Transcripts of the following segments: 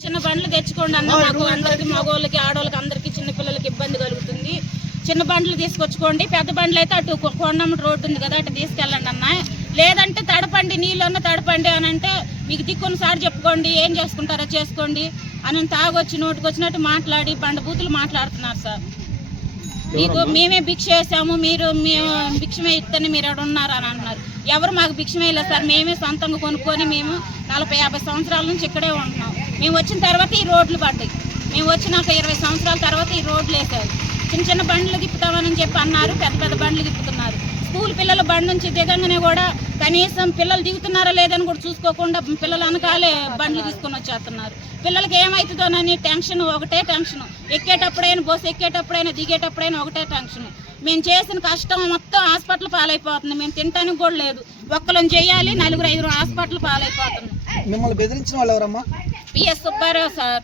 చిన్న బండ్లు తెచ్చుకోండి అన్న, మాకు అందరికి మగవాళ్ళకి ఆడవాళ్ళకి అందరికి చిన్నపిల్లలకి ఇబ్బంది కలుగుతుంది. చిన్న బండ్లు తీసుకొచ్చుకోండి, పెద్ద బండ్లు అయితే అటు కొండమ్మ రోడ్డు ఉంది కదా అటు తీసుకెళ్ళండి అన్న. లేదంటే తడపండి, నీళ్ళన్న తడపండి అని అంటే మీకు దిక్కున్న సార్ చెప్పుకోండి, ఏం చేసుకుంటారో చేసుకోండి అని తాగొచ్చి నోటికి వచ్చినట్టు మాట్లాడి బండ బూతులు మాట్లాడుతున్నారు సార్. మీకు మేమే భిక్ష వేసాము, మేము భిక్షమే ఇస్తేనే మీరు ఎక్కడ ఉన్నారు అని అన్నారు. ఎవరు మాకు భిక్ష వేయలేదు సార్, మేమే సొంతంగా కొనుక్కొని మేము 40-50 సంవత్సరాల నుంచి ఇక్కడే ఉంటున్నాం. మేము వచ్చిన తర్వాత ఈ రోడ్లు పడ్డాయి, మేము వచ్చినాక 20 సంవత్సరాల తర్వాత ఈ రోడ్లు వేసారు. చిన్న చిన్న బండ్లు తిప్పుతామని చెప్పి అన్నారు, పెద్ద పెద్ద బండ్లు తిప్పుతున్నారు. స్కూల్ పిల్లలు బండి నుంచి దిగంగానే కూడా కనీసం పిల్లలు దిగుతున్నారా లేదని కూడా చూసుకోకుండా పిల్లలు అనకాలే బండ్లు తీసుకొని వచ్చేస్తున్నారు. పిల్లలకి ఏమవుతుందోనని టెన్షన్, ఒకటే టెన్షన్. ఎక్కేటప్పుడైనా బస్సు ఎక్కేటప్పుడైనా దిగేటప్పుడైనా ఒకటే టెన్షన్. మేము చేసిన కష్టం మొత్తం హాస్పిటల్ పాలైపోతుంది, మేము తినడానికి కూడా లేదు. ఒక్కళ్ళని చేయాలి, 4-5 హాస్పిటల్ పాలైపోతున్నాం. మిమ్మల్ని బెదిరించిన వాళ్ళు ఎవరమ్మా? PS Subbarao sir.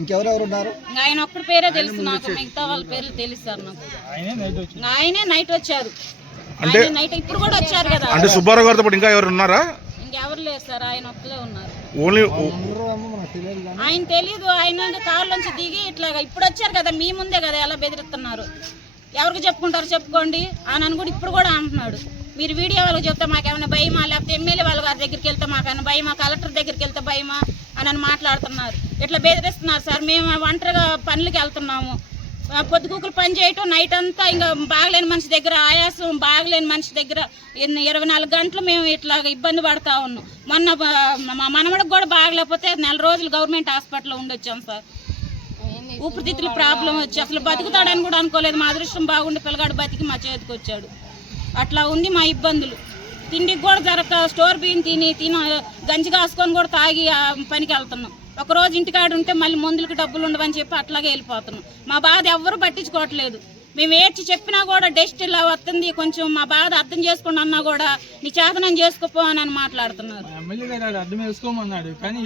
ఇంకెవరెవరు ఉన్నారు? ఆయన ఒక్కడి పేరే తెలుసు నాకు, మిగతా వాళ్ళ పేర్లు తెలుసు సార్ నాకు. ఆయనే నైట్ వచ్చారు, ఆయన నైట్ ఇప్పుడు కూడా వచ్చారు కదా. అంటే సుబ్బారావు గారితో పాటు ఇంకా ఎవరు ఉన్నారా? ఇంకెవరు లేరు సార్, ఆయన ఒక్కలే ఉన్నారు. ఓన్లీ ఆయన తెలీదు, ఆయన కాళ్ళ నుంచి దిగి ఇట్లాగా ఇప్పుడు వచ్చారు కదా, మీ ముందే కదా ఎలా బెదిరిస్తున్నారు. ఎవరికి చెప్పుకుంటారు చెప్పుకోండి అని కూడా ఇప్పుడు కూడా అంటున్నాడు. మీరు వీడియో వాళ్ళకి చెప్తే మాకేమైనా భయమా, లేకపోతే ఎమ్మెల్యే వాళ్ళ గారి దగ్గరికి వెళ్తే మాకైనా భయమా, కలెక్టర్ దగ్గరికి వెళ్తే భయమా అని మాట్లాడుతున్నారు. ఇట్లా బెదిరిస్తున్నారు సార్. మేము ఒంటరిగా పనులకి వెళ్తున్నాము, పొద్దుకూకులు పని చేయటం, నైట్ అంతా ఇంకా బాగలేని మనిషి దగ్గర ఆయాసం, బాగలేని మనిషి దగ్గర 24 గంటలు మేము ఇట్లా ఇబ్బంది పడతా ఉన్నాం. మొన్న మా మనవడికి కూడా బాగలేకపోతే 4 రోజులు గవర్నమెంట్ హాస్పిటల్లో ఉండొచ్చాం సార్. ఊపిరితిత్తుల ప్రాబ్లం వచ్చి అసలు బతుకుతాడని కూడా అనుకోలేదు. మా అదృష్టం బాగుండి పిల్లగాడు బతికి మా చేతికి వచ్చాడు. అట్లా ఉంది మా ఇబ్బందులు. తిండికి కూడా జరగక స్టోర్ బియ్యం తిని గంజి కాసుకొని కూడా తాగి పనికి వెళ్తున్నాం. ఒకరోజు ఇంటికాడ ఉంటే మళ్ళీ మందులకి డబ్బులు ఉండవని చెప్పి అట్లాగే వెళ్ళిపోతున్నాం. మా బాధ ఎవ్వరూ పట్టించుకోవట్లేదు. మేము ఏడ్చి చెప్పినా కూడా డస్ట్ ఇలా వస్తుంది, కొంచెం మా బాధ అర్థం చేసుకోండి అన్నా కూడా నీ చేతనం చేసుకోపో అని మాట్లాడుతున్నారు.